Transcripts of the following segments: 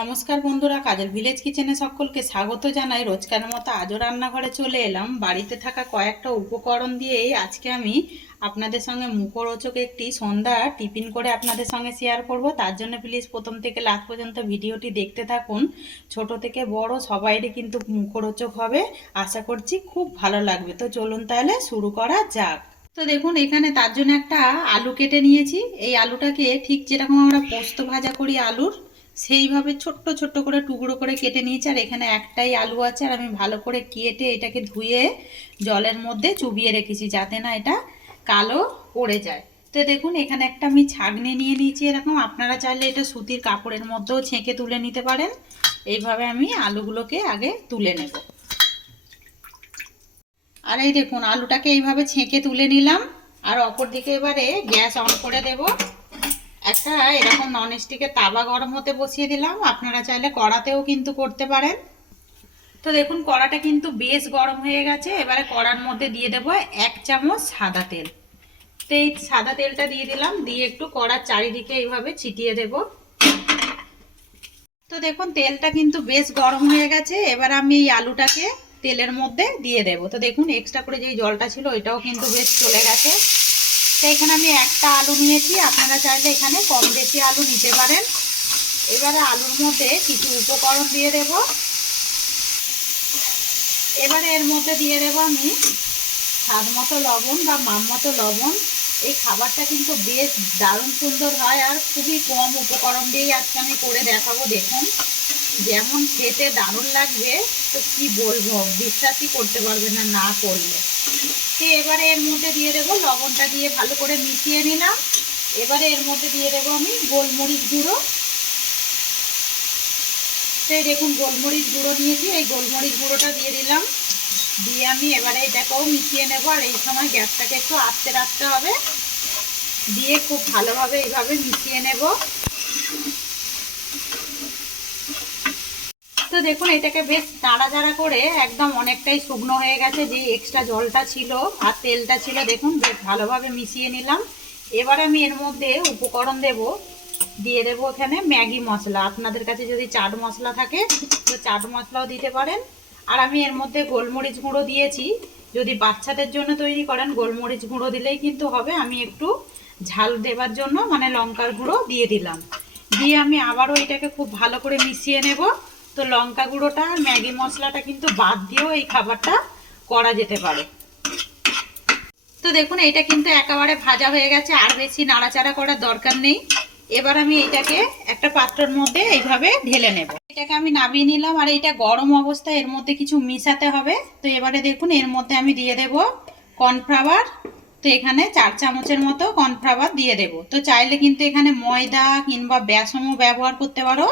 নমস্কার বন্ধুরা, কাজল ভিলেজ কিচেনে সকলকে স্বাগত জানাই। রোজকার মতো আজও রান্নাঘরে চলে এলাম। বাড়িতে থাকা কয়েকটা উপকরণ দিয়েই আজকে আমি আপনাদের সঙ্গে মুখরোচক একটি সন্ধ্যা টিফিন করে আপনাদের সঙ্গে শেয়ার করব। তার জন্য প্লিজ প্রথম থেকে লাস্ট পর্যন্ত ভিডিওটি দেখতে থাকুন। ছোট থেকে বড় সবাইরই কিন্তু মুখরোচক হবে, আশা করছি খুব ভালো লাগবে। তো চলুন তাহলে শুরু করা যাক। তো দেখুন, এখানে তার জন্য একটা আলু কেটে নিয়েছি। এই আলুটাকে ঠিক যেরকম আমরা পোস্ত ভাজা করি আলুর, সেইভাবে ছোট্ট ছোট্ট করে টুকরো করে কেটে নিয়েছি। আর এখানে একটাই আলু আছে, আর আমি ভালো করে কেটে এটাকে ধুয়ে জলের মধ্যে চুবিয়ে রেখেছি যাতে না এটা কালো পড়ে যায়। তো দেখুন, এখানে একটা আমি ছাঁকনি নিয়ে নিয়েছি এরকম। আপনারা চাইলে এটা সুতির কাপড়ের মধ্যেও ছেঁকে তুলে নিতে পারেন। এইভাবে আমি আলুগুলোকে আগে তুলে নেব। আর এই দেখুন, আলুটাকে এইভাবে ছেঁকে তুলে নিলাম। আর অপর দিকে এবারে গ্যাস অন করে দেব। একটা এরকম ননস্টিকের তাওয়া গরম হতে বসিয়ে দিলাম। আপনারা চাইলে কড়াতেও কিন্তু করতে পারেন। তো দেখুন, কড়াটা কিন্তু বেশ গরম হয়ে গেছে। এবারে কড়ার মধ্যে দিয়ে দেব 1 চামচ সাদা তেল। তো এই সাদা তেলটা দিয়ে দিলাম, দিয়ে একটু কড়ার চারিদিকে এইভাবে ছিটিয়ে দেব। তো দেখুন, তেলটা কিন্তু বেশ গরম হয়ে গেছে। এবার আমি এই আলুটাকে তেলের মধ্যে দিয়ে দেব। তো দেখুন, এক্সট্রা করে যেই জলটা ছিল ওইটাও কিন্তু বেশ চলে গেছে। তো এখানে আমি একটা আলু নিয়েছি, আপনারা চাইলে এখানে কম বেশি আলু নিতে পারেন। এবারে আলুর মধ্যে কিছু উপকরণ দিয়ে দেব। এবারে এর মধ্যে দিয়ে দেব আমি স্বাদ মতো লবণ বা মাপ মতো লবণ। এই খাবারটা কিন্তু বেশ দারুণ সুন্দর হয়, আর খুবই কম উপকরণ দিয়েই আজকে আমি করে দেখাবো। দেখুন যেমন খেতে দারুণ লাগবে, তো কি বলবো, বিশ্বাসই করতে পারবে না না করলে। তো এবারে এর মধ্যে দিয়ে দেবো, লবণটা দিয়ে ভালো করে মিশিয়ে নিলাম। এবারে এর মধ্যে দিয়ে দেবো আমি গোলমরিচ গুঁড়ো। সেই দেখুন, গোলমরিচ গুঁড়ো নিয়েছি, এই গোলমরিচ গুঁড়োটা দিয়ে দিলাম। দিয়ে আমি এবারে এটাকেও মিশিয়ে নেব। আর এই সময় গ্যাসটাকে একটু আস্তে রাখতে হবে, দিয়ে খুব ভালোভাবে এইভাবে মিশিয়ে নেব। তো দেখুন, এটাকে বেশ নাড়াচাড়া করে একদম অনেকটাই শুকনো হয়ে গেছে। যে এক্সট্রা জলটা ছিল আর তেলটা ছিল, দেখুন বেশ ভালোভাবে মিশিয়ে নিলাম। এবার আমি এর মধ্যে উপকরণ দিয়ে দেবো এখানে ম্যাগি মশলা। আপনাদের কাছে যদি চাট মশলা থাকে তো চাট মশলাও দিতে পারেন। আর আমি এর মধ্যে গোলমরিচ গুঁড়ো দিয়েছি। যদি বাচ্চাদের জন্য তৈরি করেন গোলমরিচ গুঁড়ো দিলেই কিন্তু হবে। আমি একটু ঝাল দেবার জন্য মানে লঙ্কার গুঁড়ো দিয়ে দিলাম। দিয়ে আমি আবারও এটাকে খুব ভালো করে মিশিয়ে নেব। তো লঙ্কা গুঁড়োটা আর ম্যাগি মশলাটা কিন্তু বাদ দিয়েও এই খাবারটা করা যেতে পারে। তো দেখুন, এটা কিন্তু একেবারে ভাজা হয়ে গেছে, আর বেশি নাড়াচাড়া করার দরকার নেই। এবার আমি এটাকে একটা পাত্রের মধ্যে এইভাবে ঢেলে নেব। এটাকে আমি নামিয়ে নিলাম। আর এটা গরম অবস্থায় এর মধ্যে কিছু মিশাতে হবে। তো এবারে দেখুন, এর মধ্যে আমি দিয়ে দেব কর্নফ্লাওয়ার। তো এখানে 4 চামচের মতো কর্নফ্লাওয়ার দিয়ে দেব। তো চাইলে কিন্তু এখানে ময়দা কিংবা বেসনও ব্যবহার করতে পারো,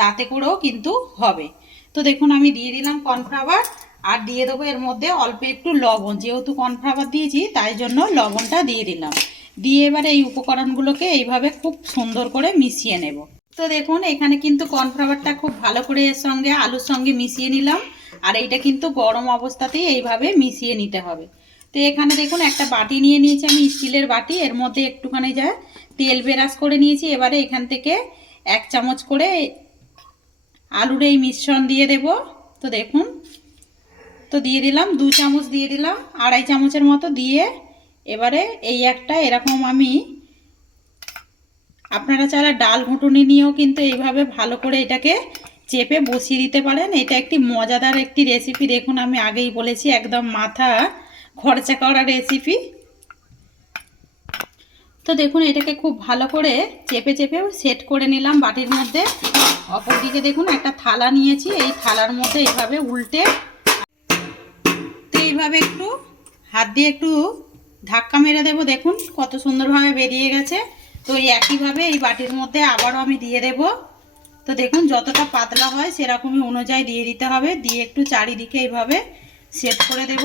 তাতে করেও কিন্তু হবে। তো দেখুন, আমি দিয়ে দিলাম কর্নফ্লাওয়ার। আর দিয়ে দেবো এর মধ্যে অল্প একটু লবণ, যেহেতু কর্নফ্লাওয়ার দিয়েছি তাই জন্য লবণটা দিয়ে দিলাম। দিয়ে এবারে এই উপকরণগুলোকে এইভাবে খুব সুন্দর করে মিশিয়ে নেব। তো দেখুন, এখানে কিন্তু কর্নফ্লাওয়ারটা খুব ভালো করে এর সঙ্গে আলুর সঙ্গে মিশিয়ে নিলাম। আর এইটা কিন্তু গরম অবস্থাতেই এইভাবে মিশিয়ে নিতে হবে। তো এখানে দেখুন, একটা বাটি নিয়ে নিয়েছি আমি, স্টিলের বাটি। এর মধ্যে একটুখানি যা তেল ব্রাশ করে নিয়েছি। এবারে এখান থেকে 1 চামচ করে আলুর এই মিশ্রণ দিয়ে দেব। তো দেখুন, তো দিয়ে দিলাম 2 চামচ, দিয়ে দিলাম 2.5 চামচের মতো দিয়ে। এবারে এই একটা এরকম আমি, আপনারা চাইলে ডাল ঘুটুনি নিয়েও কিন্তু এইভাবে ভালো করে এটাকে চেপে বসিয়ে দিতে পারেন। এটা একটি মজাদার একটি রেসিপি। দেখুন, আমি আগেই বলেছি একদম মাথা খরচা করা রেসিপি। তো দেখুন, এটাকে খুব ভালো করে চেপে চেপে সেট করে নিলাম বাটির মধ্যে। অপরদিকে দেখুন, একটা থালা নিয়েছি, এই থালার মধ্যে এইভাবে উল্টে, তো এইভাবে একটু হাত দিয়ে একটু ধাক্কা মেরে দেব। দেখুন কত সুন্দরভাবে বেরিয়ে গেছে। তো এই একইভাবে এই বাটির মধ্যে আবারও আমি দিয়ে দেব। তো দেখুন, যতটা পাতলা হয় সেরকমই অনুযায়ী দিয়ে দিতে হবে। দিয়ে একটু চারিদিকে এইভাবে সেট করে দেব।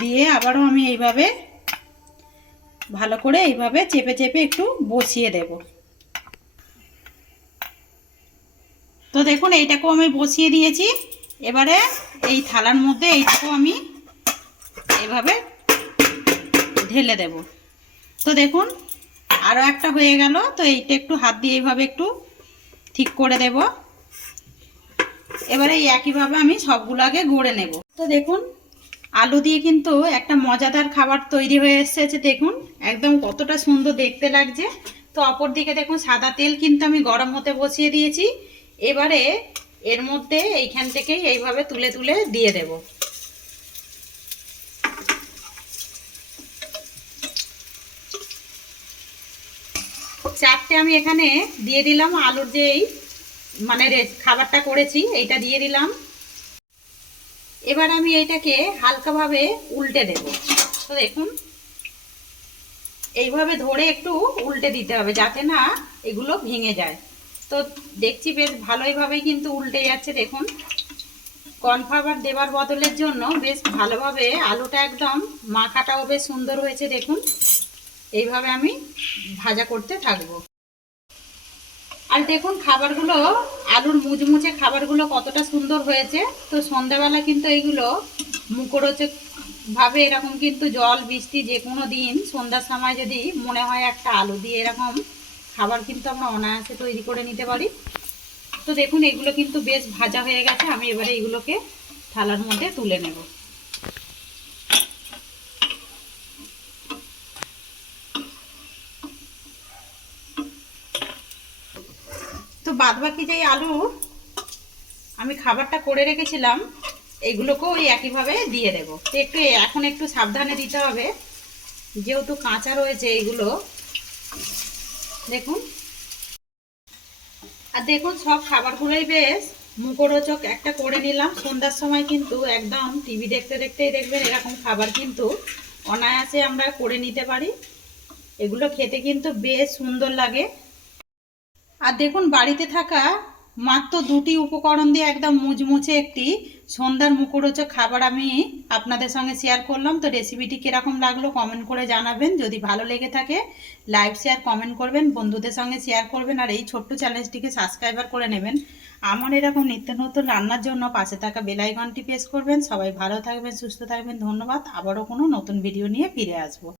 দিয়ে আবারও আমি এইভাবে ভালো করে এইভাবে চেপে চেপে একটু বসিয়ে দেব। তো দেখুন, এইটাকেও আমি বসিয়ে দিয়েছি। এবারে এই থালার মধ্যে এইটাকেও আমি এভাবে ঢেলে দেব। তো দেখুন, আরও একটা হয়ে গেল। তো এইটা একটু হাত দিয়ে এইভাবে একটু ঠিক করে দেব। এবারে এই একইভাবে আমি সবগুলোকে গড়ে নেব। তো দেখুন আলু দিয়ে কিন্তু একটা মজাদার খাবার তৈরি হয়ে এসেছে। দেখুন একদম কতটা সুন্দর দেখতে লাগছে। তো অপর দিকে দেখুন সাদা তেল কিন্তু আমি গরম হতে বসিয়ে দিয়েছি। এবারে এর মধ্যে এইখান থেকেই এইভাবে তুলে তুলে দিয়ে দেব। চারটে আমি এখানে দিয়ে দিলাম আলুর যে মানে খাবারটা করেছি এইটা দিয়ে দিলাম। এবার আমি এইটাকে হালকাভাবে উল্টে দেব। তো দেখুন এইভাবে ধরে একটু উল্টে দিতে হবে যাতে না এগুলো ভেঙে যায়। তো দেখছি বেশ ভালোইভাবেই কিন্তু উল্টে যাচ্ছে। দেখুন কর্নফ্লাওয়ার দেওয়ার বদলের জন্য বেশ ভালোভাবে আলুটা একদম মাখাটাও বেশ সুন্দর হয়েছে। দেখুন এইভাবে আমি ভাজা করতে থাকবো। আর দেখুন খাবারগুলো আলুর মুচমুচে খাবারগুলো কতটা সুন্দর হয়েছে। তো সন্ধ্যাবেলা কিন্তু এইগুলো মুখরোচক ভাবে এরকম কিন্তু জল বৃষ্টি যে কোনো দিন সন্ধ্যার সময় যদি মনে হয় একটা আলু দিয়ে এরকম খাবার কিন্তু আমরা অনায়াসে তৈরি করে নিতে পারি। তো দেখুন এগুলো কিন্তু বেশ ভাজা হয়ে গেছে। আমি এবারে এগুলোকে থালার মধ্যে তুলে নেব। তো বাদবাকি যে আলু আমি খাবারটা করে রেখেছিলাম এগুলোকেও ওই একইভাবে দিয়ে দেব। তো একটু এখন একটু সাবধানে দিতে হবে যেহেতু কাঁচা রয়েছে এইগুলো। দেখুন আর দেখুন সব খাবারগুলোই বেশ মুখরোচক একটা করে নিলাম। সন্ধ্যার সময় কিন্তু একদম টিভি দেখতে দেখতেই দেখবেন এরকম খাবার কিন্তু অনায়াসে আমরা করে নিতে পারি। এগুলো খেতে কিন্তু বেশ সুন্দর লাগে। আর দেখুন বাড়িতে থাকা মাত্র দুটি উপকরণ দিয়ে একদম মুচমুচে একটি সন্ধ্যার মুখরোচক খাবার আমি আপনাদের সঙ্গে শেয়ার করলাম। তো রেসিপিটি কীরকম লাগলো কমেন্ট করে জানাবেন। যদি ভালো লেগে থাকে লাইক শেয়ার কমেন্ট করবেন, বন্ধুদের সঙ্গে শেয়ার করবেন আর এই ছোট্ট চ্যানেলটিকে সাবস্ক্রাইবার করে নেবেন। আমার এরকম নিত্য নতুন রান্নার জন্য পাশে থাকা বেল আইকনটি প্রেস করবেন। সবাই ভালো থাকবেন, সুস্থ থাকবেন। ধন্যবাদ। আবারও কোনো নতুন ভিডিও নিয়ে ফিরে আসবো।